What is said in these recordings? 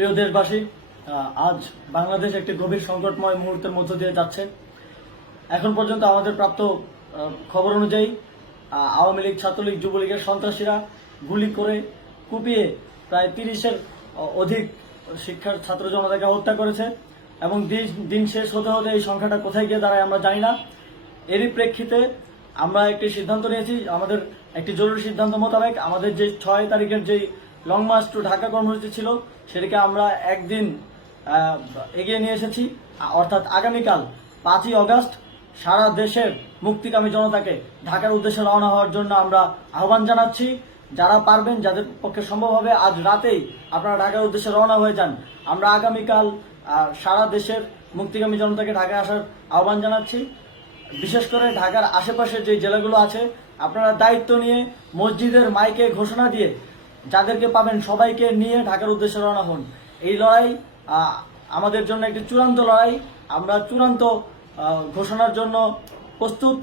প্রিয় দেশবাসী, আজ বাংলাদেশ একটি গভীর সংকটময় মুহূর্তের মধ্য দিয়ে যাচ্ছে। এখন পর্যন্ত আমাদের প্রাপ্ত খবর অনুযায়ী আওয়ামী লীগ, ছাত্রলীগ, যুবলীগের সন্ত্রাসীরা গুলি করে কুপিয়ে প্রায় 30-এর অধিক শিক্ষার ছাত্র জনতাকে হত্যা করেছে এবং দিন শেষ হতে হতে এই সংখ্যাটা কোথায় গিয়ে দাঁড়ায় আমরা জানি না। এরই প্রেক্ষিতে আমরা একটি সিদ্ধান্ত নিয়েছি, আমাদের একটি জরুরি সিদ্ধান্ত মোতাবেক আমাদের যে 6 তারিখের যেই লং মার্চ টু ঢাকা কর্মসূচি ছিল সেটাকে আমরা একদিন এগিয়ে নিয়ে এসেছি। অর্থাৎ আগামীকাল 5ই অগস্ট সারা দেশের মুক্তিকামী জনতাকে ঢাকার উদ্দেশ্যে রওনা হওয়ার জন্য আমরা আহ্বান জানাচ্ছি। যারা পারবেন, যাদের পক্ষে সম্ভব হবে, আজ রাতেই আপনারা ঢাকার উদ্দেশ্যে রওনা হয়ে যান। আমরা আগামীকাল সারা দেশের মুক্তিকামী জনতাকে ঢাকায় আসার আহ্বান জানাচ্ছি। বিশেষ করে ঢাকার আশেপাশের যে জেলাগুলো আছে, আপনারা দায়িত্ব নিয়ে মসজিদের মাইকে ঘোষণা দিয়ে যাদেরকে পাবেন সবাইকে নিয়ে ঢাকার উদ্দেশ্যে রওনা হন। এই লড়াই আমাদের জন্য একটি চূড়ান্ত লড়াই। আমরা চূড়ান্ত ঘোষণার জন্য প্রস্তুত,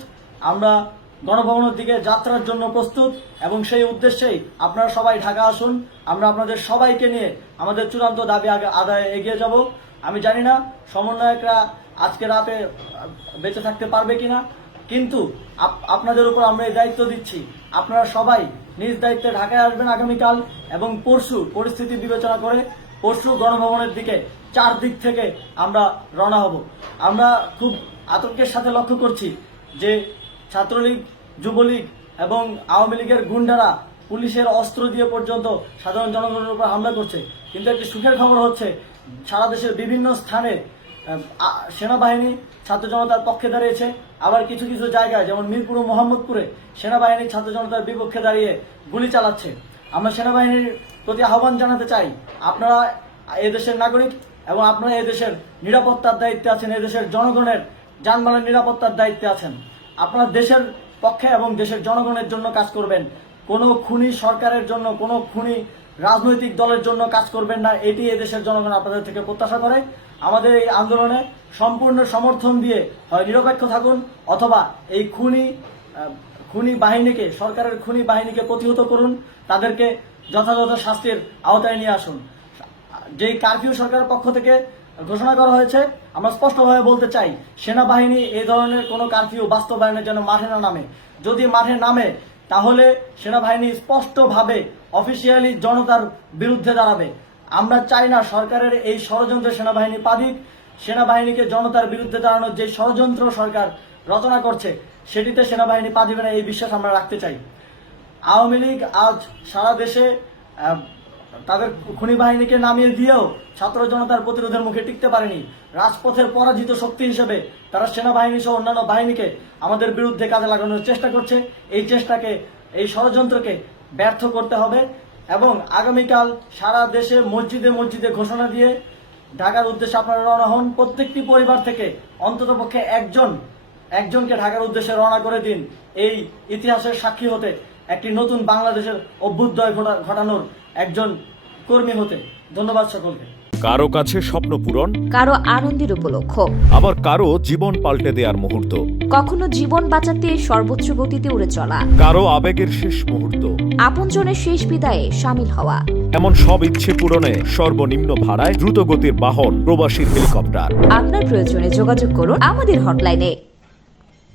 আমরা গণভবনের দিকে যাত্রার জন্য প্রস্তুত এবং সেই উদ্দেশ্যেই আপনারা সবাই ঢাকা আসুন। আমরা আপনাদের সবাইকে নিয়ে আমাদের চূড়ান্ত দাবি আদায়ে এগিয়ে যাব। আমি জানি না সমন্বয়করা আজকে রাতে বেঁচে থাকতে পারবে কিনা, কিন্তু আপনাদের উপর আমরা এই দায়িত্ব দিচ্ছি। আপনারা সবাই নিজ দায়িত্বে ঢাকায় আসবেন আগামীকাল এবং পরশু পরিস্থিতি বিবেচনা করে পরশু গণভবনের দিকে 4 দিক থেকে আমরা রওনা হব। আমরা খুব আতঙ্কের সাথে লক্ষ্য করছি যে ছাত্রলীগ, যুবলীগ এবং আওয়ামী লীগের গুন্ডারা পুলিশের অস্ত্র দিয়ে পর্যন্ত সাধারণ জনগণের উপর হামলা করছে। কিন্তু একটি সুখের খবর হচ্ছে, সারা দেশের বিভিন্ন স্থানে সেনাবাহিনী ছাত্র জনতার পক্ষে দাঁড়িয়েছে। আবার কিছু কিছু জায়গায় যেমন মিরপুর ও মোহাম্মদপুরে সেনাবাহিনী ছাত্র জনতার বিপক্ষে দাঁড়িয়ে গুলি চালাচ্ছে। আমরা সেনাবাহিনীর প্রতি আহ্বান জানাতে চাই, আপনারা এদেশের নাগরিক এবং আপনারা এদেশের নিরাপত্তার দায়িত্বে আছেন, এদেশের জনগণের যানবাহনের নিরাপত্তার দায়িত্বে আছেন। আপনারা দেশের পক্ষে এবং দেশের জনগণের জন্য কাজ করবেন। কোনো খুনি সরকারের জন্য, কোনো খুনি রাজনৈতিক দলের জন্য কাজ করবেন না। এটি এদেশের জনগণ আপনাদের থেকে প্রত্যাশা করে। আমাদের এই আন্দোলনে সম্পূর্ণ সমর্থন দিয়ে হয় নিরপেক্ষ থাকুন, অথবা এই খুনি বাহিনীকে, সরকারের খুনি বাহিনীকে প্রতিহত করুন, তাদেরকে যথাযথ শাস্তির আওতায় নিয়ে আসুন। যেই কারফিউ সরকারের পক্ষ থেকে ঘোষণা করা হয়েছে, আমরা স্পষ্টভাবে বলতে চাই, সেনাবাহিনী এই ধরনের কোনো কারফিউ বাস্তবায়নের জন্য মাঠে না নামে। যদি মাঠে নামে তাহলে সেনাবাহিনী স্পষ্টভাবে অফিসিয়ালি জনতার বিরুদ্ধে দাঁড়াবে। আমরা চাই না সরকারের এই ষড়যন্ত্র সেনাবাহিনী পা দিক। সেনাবাহিনীকে জনতার বিরুদ্ধে দাঁড়ানোর যে ষড়যন্ত্র সরকার রচনা করছে সেটিতে সেনাবাহিনী পা দিবে না, এই বিশ্বাস আমরা রাখতে চাই। আওয়ামী লীগ আজ সারা দেশে তাদের খুনি বাহিনীকে নামিয়ে দিয়েও ছাত্র জনতার প্রতিরোধের মুখে টিকতে পারেনি। রাজপথের পরাজিত শক্তি হিসেবে তারা সেনাবাহিনী সহ অন্যান্য বাহিনীকে আমাদের বিরুদ্ধে কাজে লাগানোর চেষ্টা করছে। এই চেষ্টাকে, এই ষড়যন্ত্রকে ব্যর্থ করতে হবে এবং আগামীকাল সারা দেশে মসজিদে মসজিদে ঘোষণা দিয়ে ঢাকার উদ্দেশ্যে আপনারা রওনা হন। প্রত্যেকটি পরিবার থেকে অন্ততপক্ষে একজনকে ঢাকার উদ্দেশ্যে রওনা করে দিন, এই ইতিহাসের সাক্ষী হতে, একটি নতুন বাংলাদেশের অভ্যুদয় ঘটানোর একজন কর্মী হতে। ধন্যবাদ সকলকে। কারো কাছে স্বপ্ন পূরণ, কারো আনন্দের উপলক্ষ, আবার কারো জীবন পাল্টে দেওয়ার মুহূর্ত, কখনো জীবন বাঁচাতে সর্বোচ্চ গতিতে উড়ে চলা, কারো আবেগের শেষ মুহূর্ত, আপনজনের শেষ বিদায়ে সামিল হওয়া। এমন সব ইচ্ছে পূরণে সর্বনিম্ন ভাড়ায় দ্রুত গতির বাহন প্রবাসীর হেলিকপ্টার। আপনার প্রয়োজনে যোগাযোগ করুন আমাদের হটলাইনে।